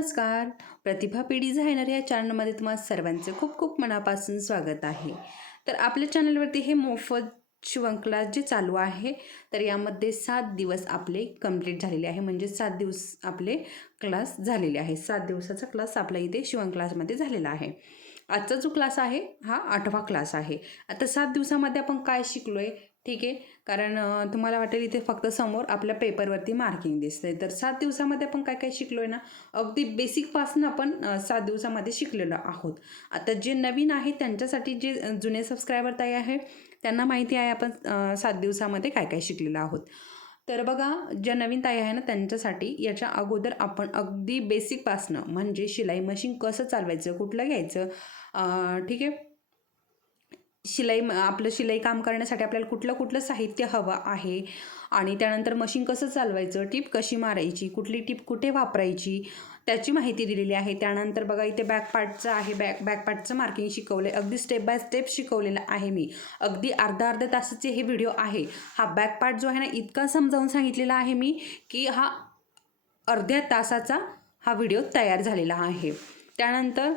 नमस्कार. प्रतिभा P designer या चॅनलमध्ये तुम्हाला सर्वांचे खूप खूप मनापासून स्वागत आहे. तर आपल्या चॅनलवरती हे मोफत शिवण क्लास जे चालू आहे तर यामध्ये सात दिवस आपले कंप्लीट झालेले आहे. म्हणजे सात दिवस आपले क्लास झालेले आहे. सात दिवसाचा क्लास आपला इथे शिवण क्लासमध्ये झालेला आहे. आजचा जो क्लास आहे हा आठवा क्लास आहे. आता सात दिवसामध्ये आपण काय शिकलो आहे ठीक आहे. कारण तुम्हाला वाटेल इथे फक्त समोर आपल्या पेपरवरती मार्किंग दिसतंय. तर सात दिवसामध्ये आपण काय काय शिकलो आहे ना? अगदी बेसिकपासून आपण सात दिवसामध्ये शिकलेलो आहोत. आता जे नवीन आहे त्यांच्यासाठी जे जुने सबस्क्रायबर ताई आहे त्यांना माहिती आहे आपण सात दिवसामध्ये काय काय शिकलेलो आहोत. तर बघा ज्या नवीन ताई आहे ना त्यांच्यासाठी याच्या अगोदर आपण अगदी बेसिकपासनं म्हणजे शिलाई मशीन कसं चालवायचं कुठलं घ्यायचं ठीक आहे? शिलाई म- आपलं शिलाई काम करण्यासाठी आपल्याला कुठलं कुठलं साहित्य हवं आहे? आणि त्यानंतर मशीन कसं चालवायचं? टीप कशी मारायची? कुठली टीप कुठे वापरायची? त्याची माहिती दिलेली आहे. त्यानंतर बघा इथे बॅक पार्टचं आहे. बॅक बॅक पार्टचं मार्किंग शिकवलं आहे अगदी स्टेप बाय स्टेप शिकवलेलं आहे मी. अगदी अर्धा अर्धा तासाचे हे व्हिडिओ आहे. हा बॅक पार्ट जो आहे ना इतका समजावून सांगितलेला आहे मी की हा अर्ध्या तासाचा हा व्हिडिओ तयार झालेला आहे. त्यानंतर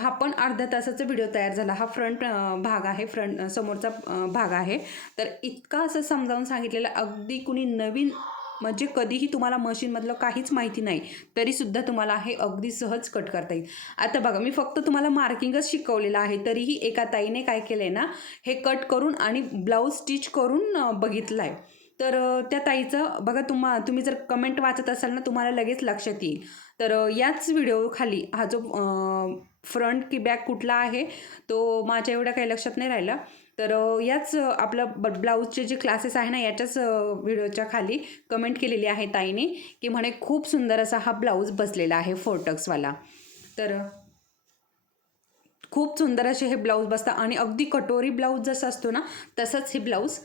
हा पण अर्ध्या तासाचा व्हिडिओ तयार झाला. हा फ्रंट भाग आहे. फ्रंट समोरचा भाग आहे. तर इतका असं समजावून सांगितलेलं अगदी कुणी नवीन म्हणजे कधीही तुम्हाला मशीनमधलं काहीच माहिती नाही तरीसुद्धा तुम्हाला हे अगदी सहज कट करता येईल. आता बघा मी फक्त तुम्हाला मार्किंगच शिकवलेलं आहे. तरीही एका ताईने काय केलं आहे ना हे कट करून आणि ब्लाऊज स्टिच करून बघितलं आहे तर त्या ताईचं बघा तुम्हा तुम्ही जर कमेंट वाचत असाल ना तुम्हाला लगेच लक्षात येईल. तर याच व्हिडिओ खाली हा जो फ्रंट की बॅक कुठला आहे तो माझ्या एवढ्या काही लक्षात नाही राहिला. तर याच आपलं ब ब्लाऊजचे जे क्लासेस आहे ना याच्याच व्हिडिओच्या खाली कमेंट केलेली आहे ताईने की म्हणे खूप सुंदर असा हा ब्लाऊज बसलेला आहे फोर्टक्सवाला. तर खूप सुंदर असे हे ब्लाऊज बसतात आणि अगदी कटोरी ब्लाऊज जसं असतो ना तसंच हे ब्लाऊज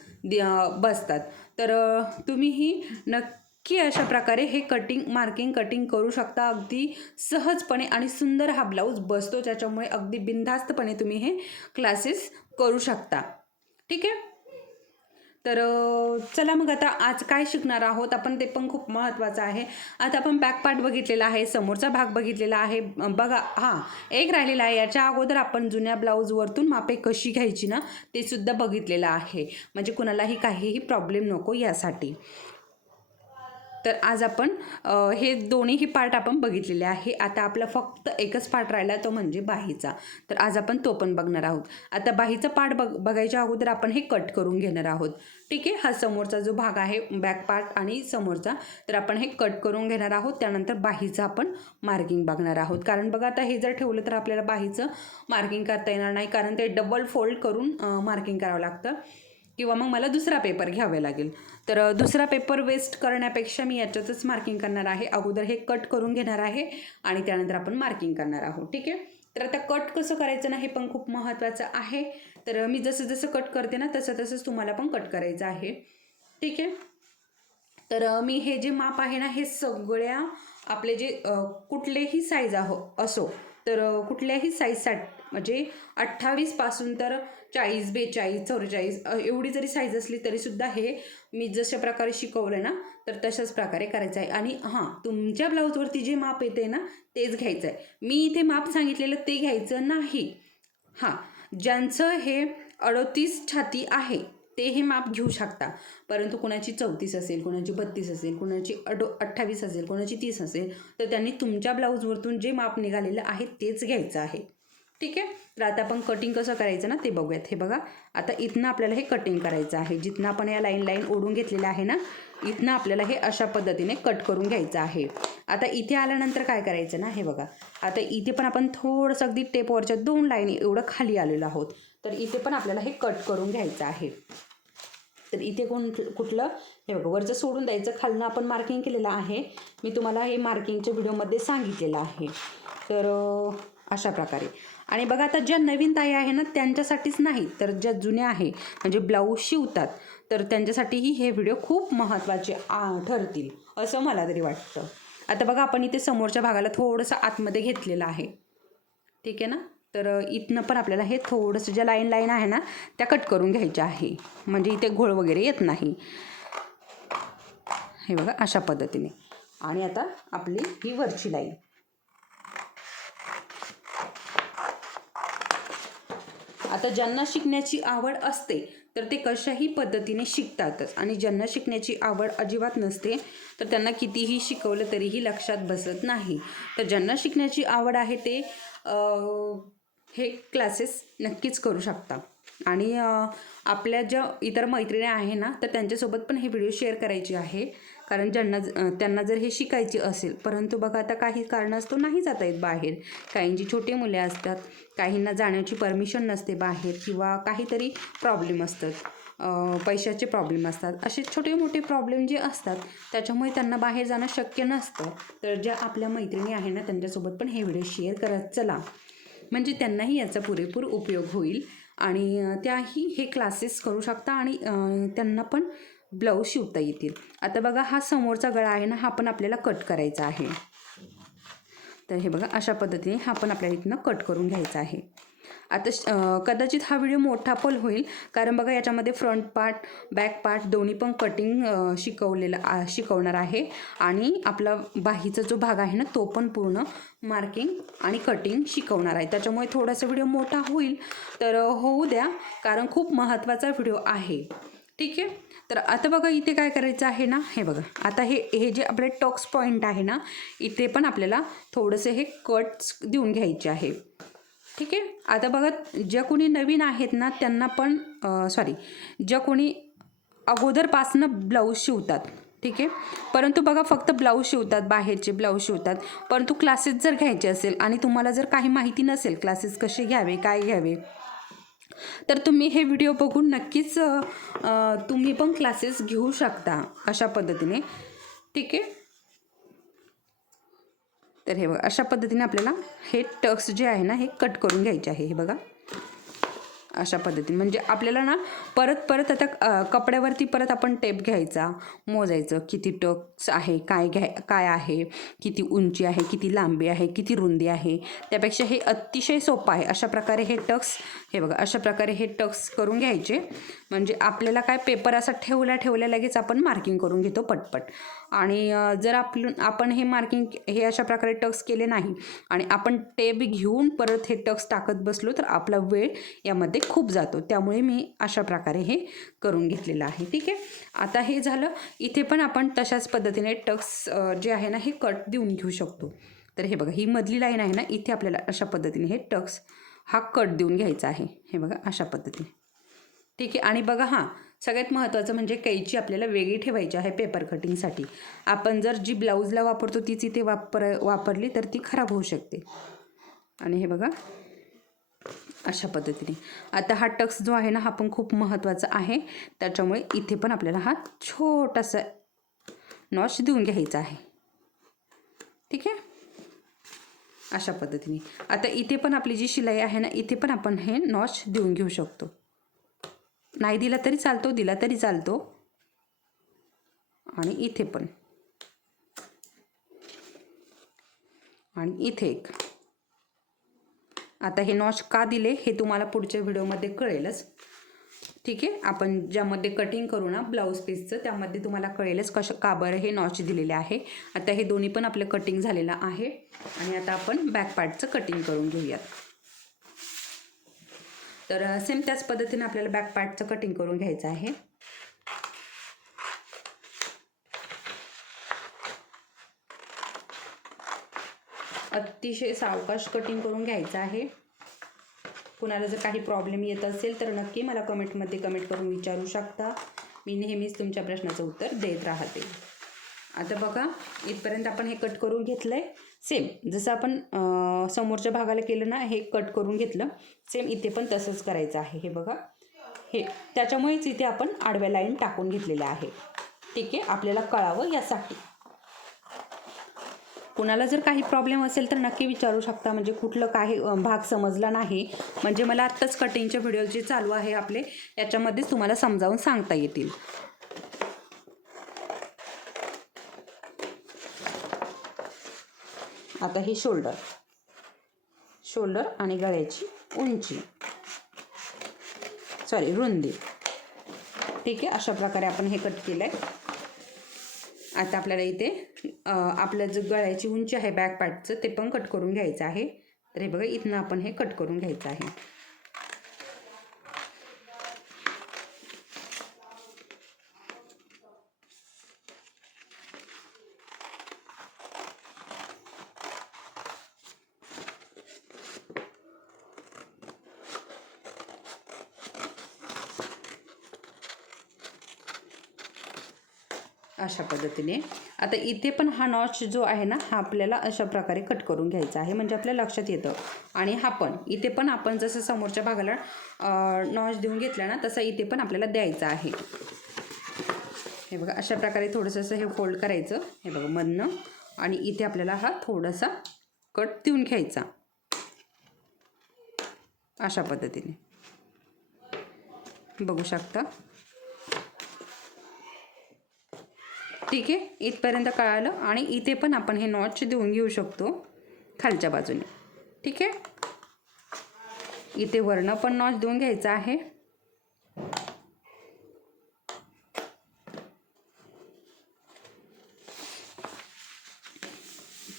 बसतात. तर तुम्हीही नक्की की अशा प्रकारे हे कटिंग मार्किंग कटिंग करू शकता. अगदी सहजपणे आणि सुंदर हा ब्लाऊज बसतो ज्याच्यामुळे अगदी बिनधास्तपणे तुम्ही हे क्लासेस करू शकता. ठीक आहे? तर चला मग आता आज काय शिकणार आहोत? आपण ते पण खूप महत्त्वाचं आहे. आता आपण बॅक पार्ट बघितलेला आहे समोरचा भाग बघितलेला आहे. बघा हां एक राहिलेला आहे. याच्या अगोदर आपण जुन्या ब्लाऊजवरतून मापे कशी घ्यायची ना ते सुद्धा बघितलेलं आहे. म्हणजे कुणालाही काहीही प्रॉब्लेम नको यासाठी. तर आज आपण हे दोन्हीही पार्ट आपण बघितलेले आहे. आता आपला फक्त एकच पार्ट राहिला तो म्हणजे बाहीचा. तर आज आपण तो पण बघणार आहोत. आता बाहीचा पार्ट बघ बघायच्या अगोदर आपण हे कट करून घेणार आहोत. ठीक आहे? हा समोरचा जो भाग आहे बॅक पार्ट आणि समोरचा तर आपण हे कट करून घेणार आहोत. त्यानंतर बाहीचं आपण मार्किंग बघणार आहोत. कारण बघा आता हे जर ठेवलं तर आपल्याला बाहीचं मार्किंग करता येणार नाही. कारण ते डबल फोल्ड करून मार्किंग करावं लागतं. किंवा मग मला दुसरा पेपर घ्यावा लागेल. तर दुसरा पेपर वेस्ट करण्यापेक्षा मी याच्यातच मार्किंग करणार आहे. अगोदर हे कट करून घेणार आहे आणि त्यानंतर आपण मार्किंग करणार आहोत. ठीक आहे? तर आता कट कसं करायचं ना हे पण खूप महत्त्वाचं आहे. तर मी जसं जसं कट करते ना तसं तसंच तुम्हाला पण कट करायचं आहे. ठीक आहे? तर मी हे जे माप आहे ना हे सगळ्या आपले जे कुठलेही साईज आहो असो तर कुठल्याही साईजसाठी म्हणजे अठ्ठावीसपासून तर चाळीस बेचाळीस चौवेचाळीस एवढी जरी साईज असली तरीसुद्धा हे मी जशा प्रकारे शिकवलं ना तर तशाच प्रकारे करायचं आहे. आणि हां तुमच्या ब्लाऊजवरती जे माप येते ना तेच घ्यायचं आहे. मी इथे माप सांगितलेलं ते घ्यायचं नाही. हां ज्यांचं हे अडतीस छाती आहे ते हे माप घेऊ शकता. परंतु कोणाची चौतीस असेल कोणाची बत्तीस असेल कोणाची अडो अठ्ठावीस असेल कोणाची तीस असेल तर त्यांनी तुमच्या ब्लाऊजवरतून जे माप निघालेलं आहे तेच घ्यायचं आहे. ठीक आहे? तर आता आपण कटिंग कसं करायचं ना ते बघूयात. हे बघा आता इथनं आपल्याला हे कटिंग करायचं आहे. जिथनं आपण या लाईन लाईन ओढून घेतलेलं आहे ना इथनं आपल्याला हे अशा पद्धतीने कट करून घ्यायचं आहे. आता इथे आल्यानंतर काय करायचं ना हे बघा. आता इथे पण आपण थोडंसं अगदी टेपवरच्या दोन लाईन एवढं खाली आलेलो आहोत. तर इथे पण आपल्याला हे कट करून घ्यायचं आहे. तर इथे कोण कुठलं? हे बघा वरचं सोडून द्यायचं. खालनं आपण मार्किंग केलेलं आहे. मी तुम्हाला हे मार्किंगच्या व्हिडिओमध्ये सांगितलेलं आहे. तर अशा प्रकारे. आणि बघा आता ज्या नवीन ताई आहे ना त्यांच्यासाठीच नाही तर ज्या जुन्या आहे म्हणजे ब्लाऊज शिवतात तर त्यांच्यासाठीही हे व्हिडिओ खूप महत्त्वाचे आ ठरतील असं मला तरी वाटतं. आता बघा आपण इथे समोरच्या भागाला थोडंसं आतमध्ये घेतलेलं आहे. ठीक आहे ना? तर इथनं पण आपल्याला हे थोडंसं ज्या लाईन लाईन आहे ना त्या कट करून घ्यायच्या आहे. म्हणजे इथे घोळ वगैरे येत नाही. हे बघा अशा पद्धतीने. आणि आता आपली ही वरची लाईन. आता ज्यांना शिकण्याची आवड असते तर ते कशाही पद्धतीने शिकतातच. आणि ज्यांना शिकण्याची आवड अजिबात नसते तर त्यांना कितीही शिकवलं तरीही लक्षात बसत नाही. तर ज्यांना शिकण्याची आवड आहे ते हे क्लासेस नक्कीच करू शकता. आणि आपल्या ज्या इतर मैत्रिणी आहे ना तर त्यांच्यासोबत पण हे व्हिडिओ शेअर करायचे आहे. कारण ज्यांना ज- त्यांना जर हे शिकायचे असेल परंतु बघा आता काही कारणास्तव नाही जाता येत बाहेर. काहींची छोटी मुले असतात काहींना जाण्याची परमिशन नसते बाहेर किंवा काहीतरी प्रॉब्लेम असतात पैशाचे प्रॉब्लेम असतात. असे छोटे मोठे प्रॉब्लेम जे असतात त्याच्यामुळे त्यांना बाहेर जाणं शक्य नसतं. तर ज्या आपल्या मैत्रिणी आहे ना त्यांच्यासोबत पण हे व्हिडिओ शेअर करत चला. म्हणजे त्यांनाही याचा पुरेपूर उपयोग होईल आणि त्याही हे क्लासेस करू शकता आणि त्यांना पण ब्लाऊज शिवता येतील. आता बघा हा समोरचा गळा आहे ना हा पण आपल्याला कट करायचा आहे. तर हे बघा अशा पद्धतीने हा पण आपल्याला इथनं कट करून घ्यायचा आहे. आता श- कदाचित हा व्हिडिओ मोठा पण होईल कारण बघा याच्यामध्ये फ्रंट पार्ट बॅक पार्ट दोन्ही पण कटिंग शिकवलेलं शिकवणार आहे. आणि आपला बाहीचा जो भाग आहे ना तो पण पूर्ण मार्किंग आणि कटिंग शिकवणार आहे. त्याच्यामुळे थोडासा व्हिडिओ मोठा होईल तर होऊ द्या कारण खूप महत्त्वाचा व्हिडिओ आहे. ठीक आहे? तर आता बघा इथे काय करायचं आहे ना? हे बघा आता हे हे जे आपले टॉक्स पॉईंट आहे ना इथे पण आपल्याला थोडंसं हे कट्स देऊन घ्यायचे आहे. ठीक आहे? आता बघा ज्या कोणी नवीन आहेत ना त्यांना पण सॉरी ज्या कोणी अगोदरपासनं ब्लाऊज शिवतात ठीक आहे? परंतु बघा फक्त ब्लाऊज शिवतात बाहेरचे ब्लाऊज शिवतात परंतु क्लासेस जर घ्यायचे असेल आणि तुम्हाला जर काही माहिती नसेल क्लासेस कसे घ्यावे काय घ्यावे तर तुम्ही हे व्हिडिओ बघून नक्कीच तुम्ही पण क्लासेस घेऊ शकता अशा पद्धतीने. ठीक आहे? तर हे बघा अशा पद्धतीने आपल्याला हे टक्स जे आहे ना हे कट करून घ्यायचे आहे हे बघा. अशा पद्धतीने. म्हणजे आपल्याला ना परत परत आता कपड्यावरती परत आपण टेप घ्यायचा मोजायचं. किती टक्स आहे काय घ्या काय आहे किती उंची आहे किती लांबी आहे किती रुंदी आहे. त्यापेक्षा हे अतिशय सोपं आहे. अशा प्रकारे हे टक्स हे बघा अशा प्रकारे हे टक्स करून घ्यायचे. म्हणजे आपल्याला काय पेपर असा ठेवल्या ठेवल्या लगेच आपण मार्किंग करून घेतो पटपट. आणि जर आपलं आपण हे मार्किंग हे अशा प्रकारे टक्स केले नाही आणि आपण टेप घेऊन परत हे टक्स टाकत बसलो तर आपला वेळ यामध्ये खूप जातो. त्यामुळे मी अशा प्रकारे हे करून घेतलेलं आहे. ठीक आहे? आता हे झालं. इथे पण आपण तशाच पद्धतीने टक्स जे आहे ना हे कट देऊन घेऊ शकतो. तर हे बघा ही मधली लाईन आहे ना इथे आपल्याला अशा पद्धतीने हे टक्स हा कट देऊन घ्यायचा आहे. हे बघा अशा पद्धतीने. ठीक आहे? आणि बघा हां सगळ्यात महत्त्वाचं म्हणजे कैची आपल्याला वेगळी ठेवायची आहे पेपर कटिंगसाठी आपण जर जी ब्लाऊजला वापरतो तीच इथे वापर वापरली तर ती खराब होऊ शकते. आणि हे बघा. अशा पद्धतीने. आता हा टक्स जो आहे ना हा पण खूप महत्त्वाचा आहे. त्याच्यामुळे इथे पण आपल्याला हा छोटासा नॉच देऊन घ्यायचा आहे. ठीक आहे? अशा पद्धतीने. आता इथे पण आपली जी शिलाई आहे ना इथे पण आपण हे नॉच देऊन घेऊ शकतो. नाही दिला तरी चालतो दिला तरी चालतो. आणि इथे पण. आणि इथे एक. आता हे नॉच का दिले हे तुम्हाला पुढच्या व्हिडिओमध्ये कळेलच. ठीक आहे? आपण ज्यामध्ये कटिंग करू ना ब्लाऊज पीसचं त्यामध्ये तुम्हाला कळेलच कसं का बरं हे नॉच दिलेले आहे. आता हे दोन्ही पण आपलं कटिंग झालेलं आहे. आणि आता आपण बॅक पार्टचं कटिंग करून घेऊयात. तर सेम त्याच पद्धतीने आपल्याला बॅक पार्टचं कटिंग करून घ्यायचं आहे. अतिशय सावकाश कटिंग करून घ्यायचं आहे. कुणाला जर काही प्रॉब्लेम येत असेल तर नक्की मला कमेंटमध्ये कमेंट करून विचारू शकता. मी नेहमीच तुमच्या प्रश्नाचं उत्तर देत राहते. आता बघा इथपर्यंत आपण हे कट करून घेतलं आहे सेम जसं आपण समोरच्या भागाला केलं ना हे कट करून घेतलं. सेम इथे पण तसंच करायचं आहे हे बघा. हे त्याच्यामुळेच इथे आपण आडव्या लाईन टाकून घेतलेल्या आहे. ठीक आहे आपल्याला कळावं यासाठी. कुणाला जर काही प्रॉब्लेम असेल तर नक्की विचारू शकता. म्हणजे कुठलं काही भाग समजला नाही. म्हणजे मला आत्ताच कटिंगचे व्हिडिओ जे चालू आहे आपले. याच्यामध्येच तुम्हाला समजावून सांगता येतील. आता हे शोल्डर शोल्डर आणि गळ्याची उंची. सॉरी रुंदी. ठीक आहे अशा प्रकारे आपण हे कट केलं आहे आता आपल्याला इथे आपलं जो गळ्याची उंची आहे बॅक पार्टचं ते पण कट करून घ्यायचं आहे. तर हे बघा इथनं आपण हे कट करून घ्यायचं आहे. अशा पद्धतीने. आता इथे पण हा नॉच जो आहे ना हा आपल्याला अशा प्रकारे कट करून घ्यायचा आहे. म्हणजे आपल्या लक्षात येतं. आणि हा पण इथे पण आपण जसं समोरच्या भागाला नॉच देऊन घेतला ना तसा इथे पण आपल्याला द्यायचा आहे. हे बघा अशा प्रकारे थोडंसं असं हे फोल्ड करायचं. हे बघा मधनं. आणि इथे आपल्याला हा थोडासा कट देऊन घ्यायचा. अशा पद्धतीने. बघू शकता? ठीक आहे? इथपर्यंत कळालं आणि इथे पण आपण हे नॉच देऊन घेऊ शकतो खालच्या बाजूने. ठीक आहे? इथे वर्ण पण नॉच देऊन घ्यायचा आहे.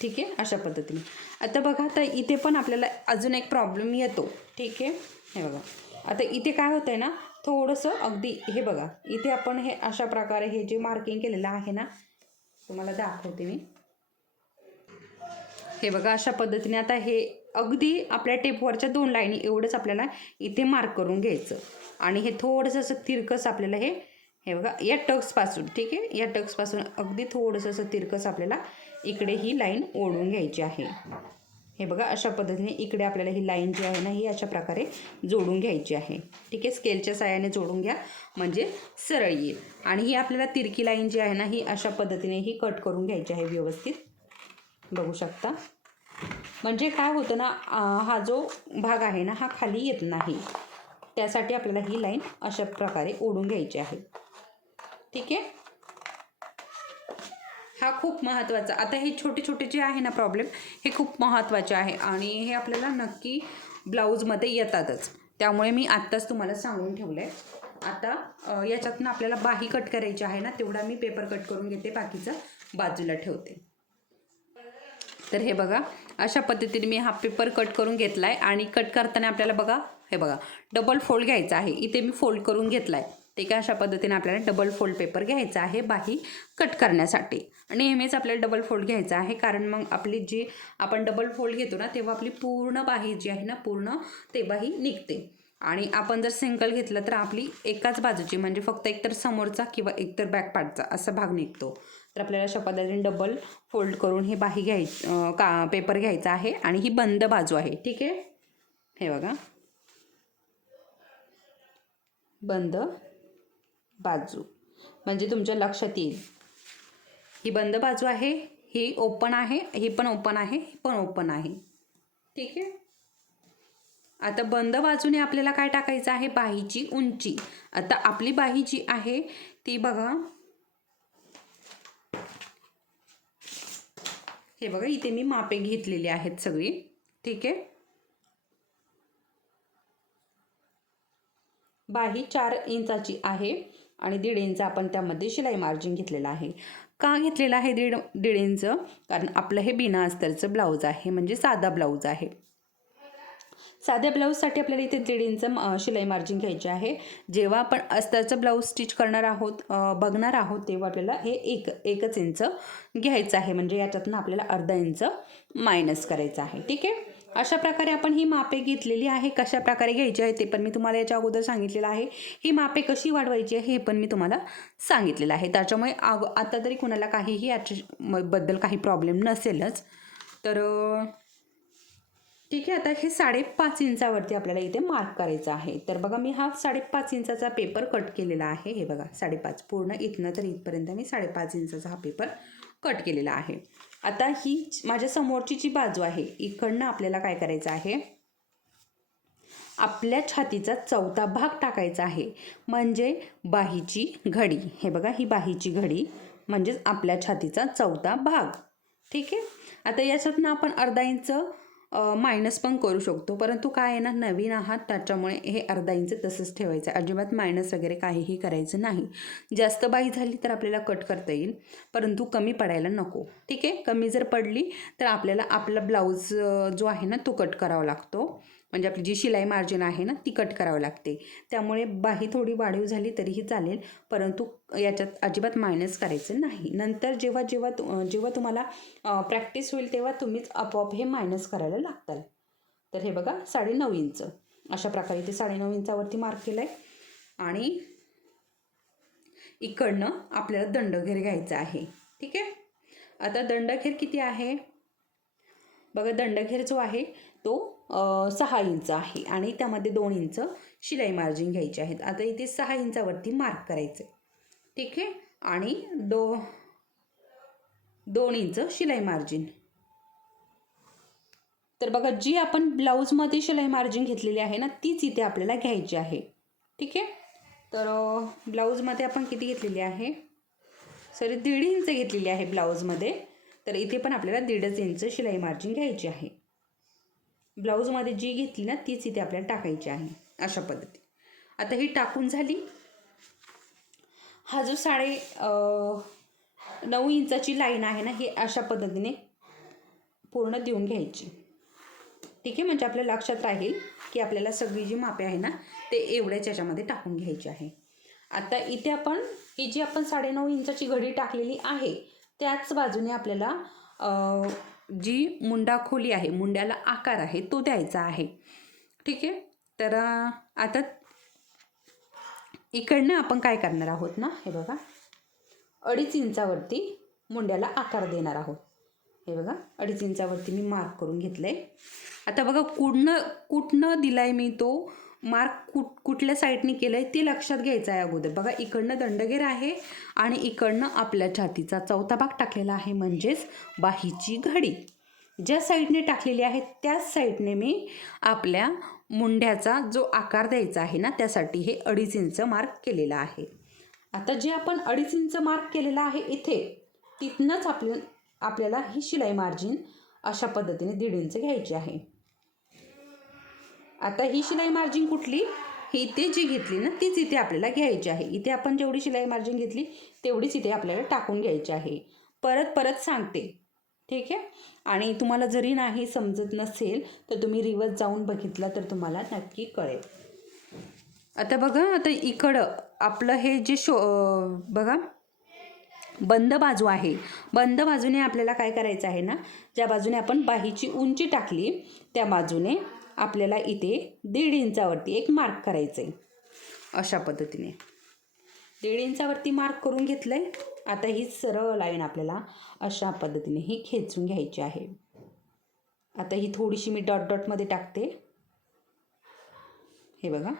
ठीक आहे? अशा पद्धतीने. आता बघा आता इथे पण आपल्याला अजून एक प्रॉब्लेम येतो. ठीक आहे? हे बघा. आता इथे काय होतं आहे ना थोडंसं अगदी हे बघा इथे आपण हे अशा प्रकारे हे जे मार्किंग केलेलं आहे ना तुम्हाला दाखवते मी. हे बघा अशा पद्धतीने आता हे अगदी आपल्या टेपवरच्या दोन लाईनी एवढंच आपल्याला इथे मार्क करून घ्यायचं. आणि हे थोडंसं असं तिरकस आपल्याला हे हे बघा या टक्सपासून ठीक आहे? या टक्सपासून अगदी थोडंसं असं तिरकस आपल्याला इकडे ही लाईन ओढून घ्यायची आहे. हे बघा अशा पद्धतीने इकडे आपल्याला ही लाईन जी आहे ना ही अशा प्रकारे जोडून घ्यायची आहे. ठीक आहे? स्केलच्या साह्याने जोडून घ्या म्हणजे सरळ येईल. आणि ही आपल्याला तिरकी लाईन जी आहे ना ही अशा पद्धतीने ही कट करून घ्यायची आहे व्यवस्थित. बघू शकता? म्हणजे काय होतं ना हा जो भाग आहे ना हा खाली येत नाही. त्यासाठी आपल्याला ही लाईन अशा प्रकारे ओढून घ्यायची आहे. ठीक आहे? हा खूप महत्त्वाचा आता हे छोटे छोटे जे आहे ना प्रॉब्लेम हे खूप महत्त्वाचे आहे. आणि हे आपल्याला नक्की ब्लाऊजमध्ये येतातच. त्यामुळे मी आत्ताच तुम्हाला सांगून ठेवलं आहे आता याच्यातनं आपल्याला बाही कट करायची आहे ना तेवढा मी पेपर कट करून घेते बाकीचं बाजूला ठेवते. तर हे बघा अशा पद्धतीने मी हा पेपर कट करून घेतला आहे आणि कट करताना आपल्याला बघा हे बघा डबल फोल्ड घ्यायचा आहे. इथे मी फोल्ड करून घेतला आहे ते काय अशा पद्धतीने आपल्याला डबल फोल्ड पेपर घ्यायचा आहे बाही कट करण्यासाठी. नेहमीच आपल्याला डबल फोल्ड घ्यायचा आहे. कारण मग आपली जी आपण डबल फोल्ड घेतो ना तेव्हा आपली पूर्ण बाही जी आहे ना पूर्ण ते बाही निघते. आणि आपण जर सिंगल घेतलं तर आपली एकाच बाजूची म्हणजे फक्त एकतर समोरचा किंवा एकतर बॅक पार्टचा असा भाग निघतो. तर आपल्याला अशा पद्धतीने डबल फोल्ड करून ही बाही घ्याय का पेपर घ्यायचा आहे आणि ही बंद बाजू आहे. ठीक आहे? हे बघा. बंद बाजू. म्हणजे तुमच्या लक्षात येईल. ही बंद बाजू आहे ही ओपन आहे ही पण ओपन आहे ही पण ओपन आहे. ठीक आहे? आता बंद बाजूने आपल्याला काय टाकायचं आहे? बाहीची उंची. आता आपली बाही जी आहे ती बघा. हे बघा इथे मी मापे घेतलेली आहेत सगळी. ठीक आहे? बाही चार इंचाची आहे. आणि दीड इंच आपण त्यामध्ये शिलाई मार्जिन घेतलेलं आहे. का घेतलेलं आहे दीड दीड इंच? कारण आपलं हे बिना अस्तरचं ब्लाऊज आहे म्हणजे साधा ब्लाऊज आहे. साध्या ब्लाऊजसाठी आपल्याला इथे दीड इंच शिलाई मार्जिन घ्यायची आहे. जेव्हा आपण अस्तरचं ब्लाऊज स्टिच करणार आहोत बघणार आहोत तेव्हा आपल्याला हे एक एकच इंच घ्यायचं आहे. म्हणजे याच्यातनं आपल्याला अर्धा इंच मायनस करायचं आहे. ठीक आहे? अशा प्रकारे आपण ही मापे घेतलेली आहे कशा प्रकारे घ्यायची आहे ते पण मी तुम्हाला याच्या अगोदर सांगितलेलं आहे. ही मापे कशी वाढवायची आहे हे पण मी तुम्हाला सांगितलेलं आहे. त्याच्यामुळे आग आता तरी कुणाला काहीही याच्या बद्दल काही प्रॉब्लेम नसेलच. तर ठीक आहे आता हे साडेपाच इंचावरती आपल्याला इथे मार्क करायचं आहे. तर बघा मी हा साडेपाच इंचाचा पेपर कट केलेला आहे. हे बघा साडेपाच पूर्ण इथनं तर इथपर्यंत मी साडेपाच इंचाचा हा पेपर कट केलेला आहे. आता ही माझ्या समोरची जी बाजू आहे इकडनं आपल्याला काय करायचं आहे? आपल्या छातीचा चौथा भाग टाकायचा आहे. म्हणजे बाहीची घडी. हे बघा ही बाहीची घडी म्हणजेच आपल्या छातीचा चौथा भाग. ठीक आहे? आता याच्यातनं आपण अर्धा इंच मायनस पण करू शकतो. परंतु काय आहे ना नवीन आहात त्याच्यामुळे हे अर्धा इंच तसंच ठेवायचं आहे. अजिबात मायनस वगैरे काहीही करायचं नाही. जास्त बाई झाली तर आपल्याला कट करता येईल. परंतु कमी पडायला नको. ठीक आहे? कमी जर पडली तर आपल्याला आपला ब्लाऊज जो आहे ना तो कट करावा लागतो. म्हणजे आपली जी शिलाई मार्जिन आहे ना ती कट करावं लागते. त्यामुळे बाही थोडी वाढीव झाली तरीही चालेल परंतु याच्यात अजिबात मायनस करायचं नाही. नंतर जेव्हा जेव्हा जेव्हा तुम्हाला प्रॅक्टिस होईल तेव्हा तुम्हीच आपोआप हे मायनस करायला लागताल. तर हे बघा साडेनऊ इंच अशा प्रकारे ते साडेनऊ इंचावरती मार्क केलं आहे आणि इकडनं आपल्याला दंडघेर घ्यायचा आहे. ठीक आहे? आता दंडघेर किती आहे? बघा दंडघेर जो आहे तो सहा इंच आहे आणि त्यामध्ये दोन इंच शिलाई मार्जिन घ्यायचे आहेत. आता इथे सहा इंचावरती मार्क करायचं. ठीक आहे? आणि दो दोन इंच शिलाई मार्जिन. तर बघा जी आपण ब्लाऊजमध्ये शिलाई मार्जिन घेतलेली आहे ना तीच इथे आपल्याला घ्यायची आहे. ठीक आहे? तर ब्लाऊजमध्ये आपण किती घेतलेली आहे? सॉरी दीड इंच घेतलेली आहे ब्लाऊजमध्ये. तर इथे पण आपल्याला दीडच इंच शिलाई मार्जिन घ्यायची आहे. ब्लाऊजमध्ये जी घेतली ना तीच इथे आपल्याला टाकायची आहे अशा पद्धती. आता ही टाकून झाली. हा जो साडे नऊ इंचाची लाईन आहे ना ही अशा पद्धतीने पूर्ण देऊन घ्यायची. ठीक आहे म्हणजे आपल्या लक्षात राहील की आपल्याला सगळी जी मापे आहे ना ते एवढ्याच याच्यामध्ये टाकून घ्यायची आहे. आता इथे आपण ही जी आपण साडेनऊ इंचाची घडी टाकलेली आहे त्याच बाजूने आपल्याला जी मुंडा खोली आहे मुंड्याला आकार आहे तो द्यायचा आहे. ठीक आहे? तर आता इकडनं आपण काय करणार आहोत ना? हे बघा. अडीच इंचावरती मुंड्याला आकार देणार आहोत. हे बघा अडीच इंचावरती मी मार्क करून घेतलं आहे आता बघा कुठनं कुठनं दिला आहे मी तो? मार्क कुठ कुठल्या साईडने केलं आहे ते लक्षात घ्यायचं आहे अगोदर. बघा इकडनं दंडगेर आहे आणि इकडनं आपल्या छातीचा चौथा भाग टाकलेला आहे म्हणजेच बाहीची घडी. ज्या साईडने टाकलेली आहे त्याच साईडने मी आपल्या मुंड्याचा जो आकार द्यायचा आहे ना त्यासाठी हे अडीच इंच मार्क केलेला आहे. आता जे आपण अडीच इंच मार्क केलेलं आहे इथे तिथनंच आपल्या आपल्याला ही शिलाई मार्जिन अशा पद्धतीने दीड इंच घ्यायची आहे. आता ही शिलाई मार्जिन कुठली? ही इथे जी घेतली ना तीच इथे आपल्याला घ्यायची आहे. इथे आपण जेवढी शिलाई मार्जिन घेतली तेवढीच इथे आपल्याला टाकून घ्यायची आहे. परत परत सांगते. ठीक आहे? आणि तुम्हाला जरी नाही समजत नसेल तर तुम्ही रिवर्स जाऊन बघितला तर तुम्हाला नक्की कळेल. आता बघा आता इकडं आपलं हे जे शो बघा. बंद बाजू आहे. बंद बाजूने आपल्याला काय करायचं आहे ना ज्या बाजूने आपण बाहीची उंची टाकली त्या बाजूने आपल्याला इथे दीड इंचावरती एक मार्क करायचं आहे अशा पद्धतीने. दीड इंचावरती मार्क करून घेतलं आहे आता ही सरळ लाईन आपल्याला अशा पद्धतीने ही खेचून घ्यायची आहे. आता ही थोडीशी मी डॉट डॉटमध्ये टाकते. हे बघा.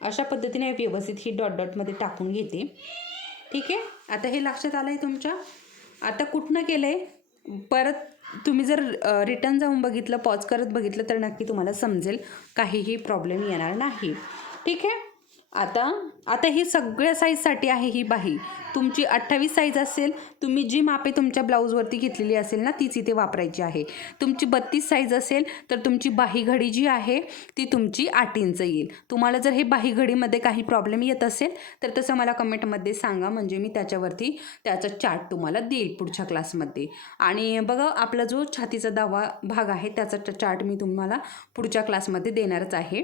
अशा पद्धतीने व्यवस्थित ही डॉट डॉटमध्ये टाकून घेते. ठीक आहे? आता हे लक्षात आलं आहे तुमच्या? आता कुठनं केलं आहे परत तुम्ही जर रिटर्न जाऊन बघितलं पॉज करत बघितलं तर नक्की तुम्हाला समजेल काहीही प्रॉब्लेम येणार नाही. ठीक आहे? आता आता ही सगळ्या साईजसाठी आहे ही बाही. तुमची अठ्ठावीस साईज असेल तुम्ही जी मापे तुमच्या ब्लाऊजवरती घेतलेली असेल ना तीच इथे वापरायची आहे. तुमची बत्तीस साईज असेल तर तुमची बाही घडी जी आहे ती तुमची आठ इंच येईल. तुम्हाला जर हे बाही घडीमध्ये काही प्रॉब्लेम येत असेल तर तसं मला कमेंटमध्ये सांगा. म्हणजे मी त्याच्यावरती त्याचा चार्ट तुम्हाला देईल पुढच्या क्लासमध्ये आणि बघा आपला जो छातीचा दावा भाग आहे त्याचा चार्ट मी तुम्हाला पुढच्या क्लासमध्ये देणारच आहे.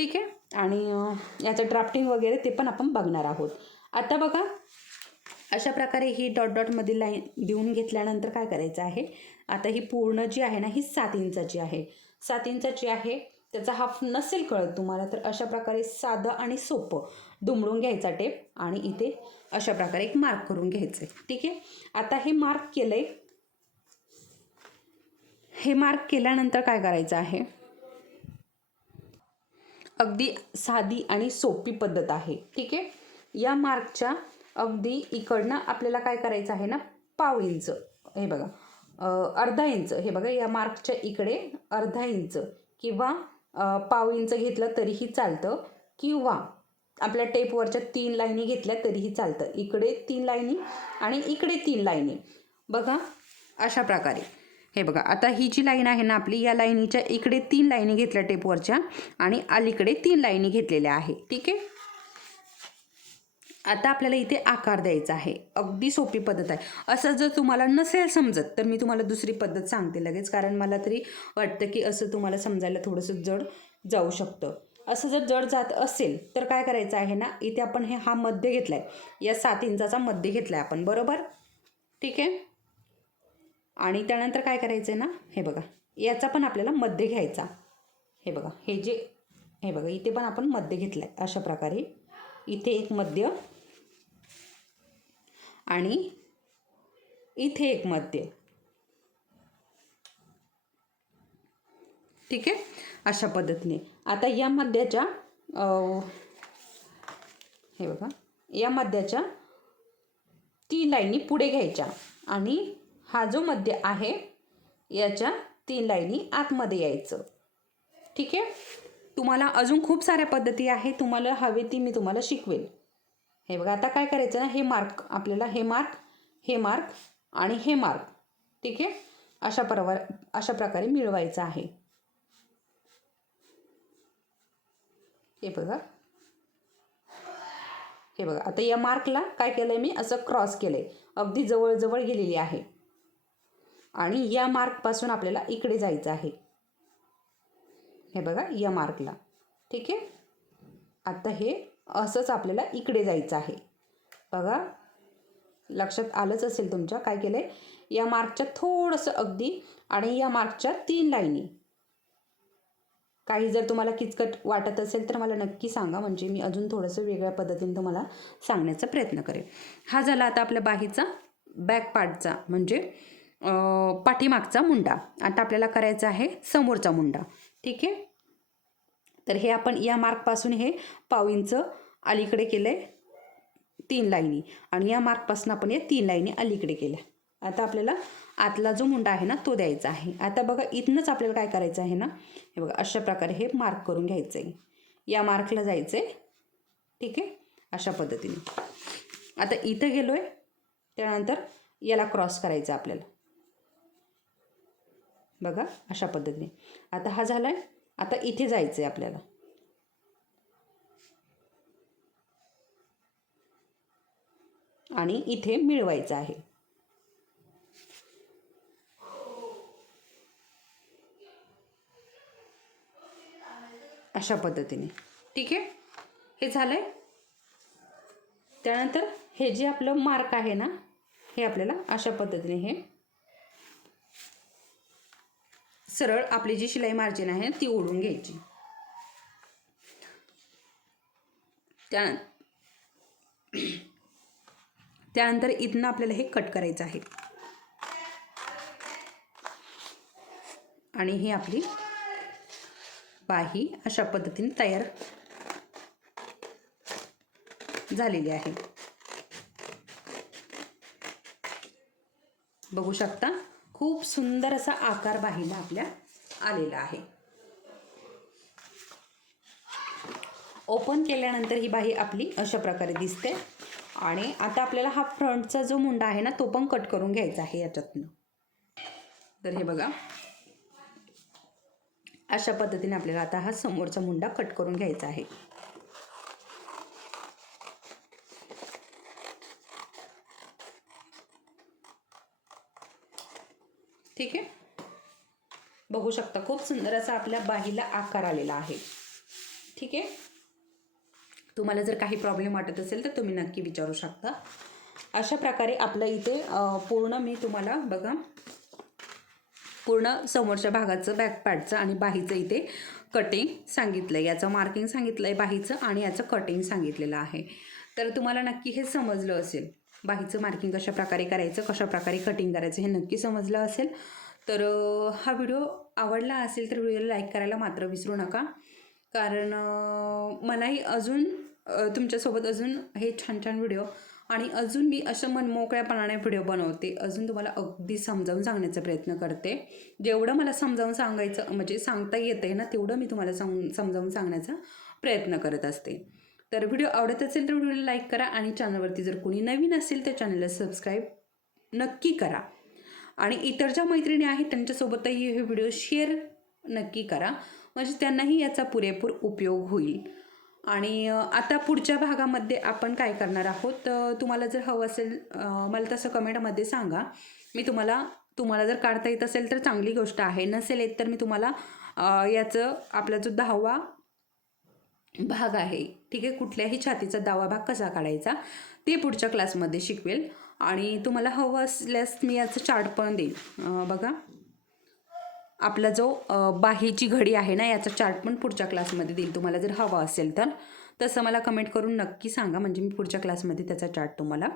ठीक आहे? आणि याचं ड्राफ्टिंग वगैरे ते पण आपण बघणार आहोत. आता बघा अशा प्रकारे ही डॉट डॉटमध्ये लाईन देऊन घेतल्यानंतर काय करायचं आहे? आता ही पूर्ण जी आहे ना ही सात इंचाची आहे. सात इंचाची आहे त्याचा हाफ नसेल कळत तुम्हाला तर अशा प्रकारे साधं आणि सोपं दुमडून घ्यायचा टेप आणि इथे अशा प्रकारे एक मार्क करून घ्यायचं आहे ठीक आहे? आता हे मार्क केलं आहे हे मार्क केल्यानंतर काय करायचं आहे? अगदी साधी आणि सोपी पद्धत आहे. ठीक आहे? या मार्कच्या अगदी इकडनं आपल्याला काय करायचं आहे ना? पाव इंच. हे बघा. अर्धा इंच. हे बघा या मार्कच्या इकडे अर्धा इंच किंवा पाव इंच घेतलं तरीही चालतं किंवा आपल्या टेपवरच्या तीन लाईनी घेतल्या तरीही चालतं. इकडे तीन लाईनी आणि इकडे तीन लाईनी. बघा अशा प्रकारे. हे बघा आता ही जी लाईन आहे ना आपली या लाईनीच्या इकडे तीन लाईनी घेतल्या टेपवरच्या आणि अलीकडे तीन लाईनी घेतलेल्या आहे. ठीक आहे? आता आपल्याला इथे आकार द्यायचा आहे. अगदी सोपी पद्धत आहे. असं जर तुम्हाला नसेल समजत तर मी तुम्हाला दुसरी पद्धत सांगते लगेच कारण मला तरी वाटतं की असं तुम्हाला समजायला थोडंसं जड जाऊ शकतं. असं जर जड जात असेल तर काय करायचं आहे ना इथे आपण हे हा मध्य घेतला आहे या सात इंचाचा मध्य घेतला आहे आपण बरोबर? ठीक आहे? आणि त्यानंतर काय करायचं आहे ना हे बघा. याचा पण आपल्याला मध्य घ्यायचा. हे बघा हे जे हे बघा इथे पण आपण मध्य घेतलं आहे अशा प्रकारे. इथे एक मध्य आणि इथे एक मध्य. ठीक आहे? अशा पद्धतीने. आता या मध्याच्या हे बघा या मध्याच्या ती लाईनी पुढे घ्यायच्या आणि हा जो मध्य आहे याच्या तीन लाईनी आतमध्ये यायचं. ठीक आहे? तुम्हाला अजून खूप साऱ्या पद्धती आहे तुम्हाला हवे ती मी तुम्हाला शिकवेल. हे बघा आता काय करायचं ना हे मार्क आपल्याला हे मार्क हे मार्क आणि हे मार्क ठीक आहे? अशा प्रवा अशा प्रकारे मिळवायचं आहे. हे बघा. हे बघा आता या मार्कला काय केलं आहे मी? असं क्रॉस केलं आहे अगदी जवळजवळ गेलेली आहे. आणि या मार्कपासून आपल्याला इकडे जायचं आहे. हे बघा या मार्कला. ठीक आहे? आता हे असंच आपल्याला इकडे जायचं आहे. बघा लक्षात आलंच असेल तुमच्या काय केलं आहे या मार्कच्या थोडंसं अगदी आणि या मार्कच्या तीन लाईनी. काही जर तुम्हाला किचकट वाटत असेल तर मला नक्की सांगा म्हणजे मी अजून थोडंसं वेगळ्या पद्धतीने तुम्हाला सांगण्याचा प्रयत्न करेन. हा झाला आता आपल्या बाहीचा बॅक पार्टचा म्हणजे पाठीमागचा मुंडा. आता आपल्याला करायचा आहे समोरचा मुंडा. ठीक आहे? तर हे आपण या मार्कपासून हे पाव इंच अलीकडे केलं आहे तीन लाईनी. आणि या मार्कपासून आपण या तीन लाईनी अलीकडे केल्या. आता आपल्याला आतला जो मुंडा आहे ना तो द्यायचा आहे. आता बघा इथनंच आपल्याला काय करायचं आहे ना? हे बघा अशा प्रकारे हे मार्क करून घ्यायचं आहे या मार्कला जायचं आहे ठीक आहे? अशा पद्धतीने. आता इथं गेलो आहे त्यानंतर याला क्रॉस करायचं आहे आपल्याला. बघा अशा पद्धतीने. आता हा झाला आहे आता इथे जायचं आहे आपल्याला. आणि इथे मिळवायचं आहे. अशा पद्धतीने. ठीक आहे? हे झालं आहे त्यानंतर हे जे आपलं मार्क आहे ना हे आपल्याला अशा पद्धतीने हे सरळ आपली जी शिलाई मार्जिन आहे ती ओढून घ्यायची. त्यानंतर त्यानंतर इथनं आपल्याला हे कट करायचं आहे. आणि ही आपली बाही अशा पद्धतीने तयार झालेली आहे. बघू शकता? खूप सुंदर असा आकार बाहीला आपल्या आलेला आहे. ओपन केल्यानंतर ही बाही आपली अशा प्रकारे दिसते. आणि आता आपल्याला हा फ्रंटचा जो मुंडा आहे ना तो पण कट करून घ्यायचा आहे याच्यातनं. तर हे बघा. अशा पद्धतीने आपल्याला आता हा समोरचा मुंडा कट करून घ्यायचा आहे. ठीक आहे? बघू शकता खूप सुंदर असा आपल्या बाहीला आकार आलेला आहे. ठीक आहे? तुम्हाला जर काही प्रॉब्लेम वाटत असेल तर तुम्ही नक्की विचारू शकता. अशा प्रकारे आपलं इथे पूर्ण मी तुम्हाला बघा पूर्ण समोरच्या भागाचं बॅकपॅडचं आणि बाहीचं इथे कटिंग सांगितलं आहे याचं मार्किंग सांगितलं आहे बाहीचं आणि याचं कटिंग सांगितलेलं आहे. तर तुम्हाला नक्की हे समजलं असेल. बाहीचं मार्किंग कशा प्रकारे करायचं कशा प्रकारे कटिंग करायचं हे नक्की समजलं असेल. तर हा व्हिडिओ आवडला असेल तर व्हिडिओला लाईक करायला मात्र विसरू नका. कारण मलाही अजून तुमच्यासोबत अजून हे छान छान व्हिडिओ आणि अजून मी असं मनमोकळ्यापणाने व्हिडिओ बनवते अजून तुम्हाला अगदी समजावून सांगण्याचा प्रयत्न करते. जेवढं मला समजावून सांगायचं म्हणजे सांगता येतं आहे ना तेवढं मी तुम्हाला सम समजावून सांगण्याचा प्रयत्न करत असते. तर व्हिडिओ आवडत असेल तर व्हिडिओला लाईक करा आणि चॅनलवरती जर कोणी नवीन असेल तर चॅनलला सबस्क्राईब नक्की करा. आणि इतर ज्या मैत्रिणी आहेत त्यांच्यासोबतही हे व्हिडिओ शेअर नक्की करा. म्हणजे त्यांनाही याचा पुरेपूर उपयोग होईल. आणि आता पुढच्या भागामध्ये आपण काय करणार आहोत? तुम्हाला जर हवं असेल मला तसं कमेंटमध्ये सांगा. मी तुम्हाला तुम्हाला जर काढता येत असेल तर चांगली गोष्ट आहे. नसेल येत तर मी तुम्हाला याचं आपला जो दहावा भाग आहे. ठीक आहे? कुठल्याही छातीचा दावा भाग कसा काढायचा ते पुढच्या क्लासमध्ये शिकवेल. आणि तुम्हाला हवं असल्यास मी याचं चार्ट पण देईन. बघा. आपला जो बाहीची घडी आहे ना याचा चार्ट पण पुढच्या क्लासमध्ये देईल तुम्हाला जर हवा असेल तर. तसं मला कमेंट करून नक्की सांगा. म्हणजे मी पुढच्या क्लासमध्ये त्याचा चार्ट तुम्हाला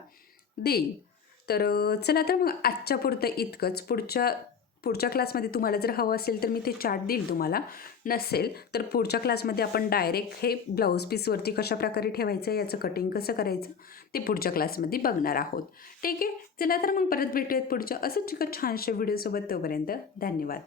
देईल तर चला तर मग आजच्या पुरतं इतकंच. पुढच्या पुढच्या क्लासमध्ये तुम्हाला जर हवं असेल तर मी ते चार्ट देईल तुम्हाला. नसेल तर पुढच्या क्लासमध्ये आपण डायरेक्ट हे ब्लाऊज पीसवरती कशा प्रकारे ठेवायचं याचं कटिंग कसं करायचं ते पुढच्या क्लासमध्ये बघणार आहोत. ठीक आहे? चला तर मग परत भेटूयात पुढच्या असंच एका छानशा व्हिडिओसोबत तोपर्यंत धन्यवाद.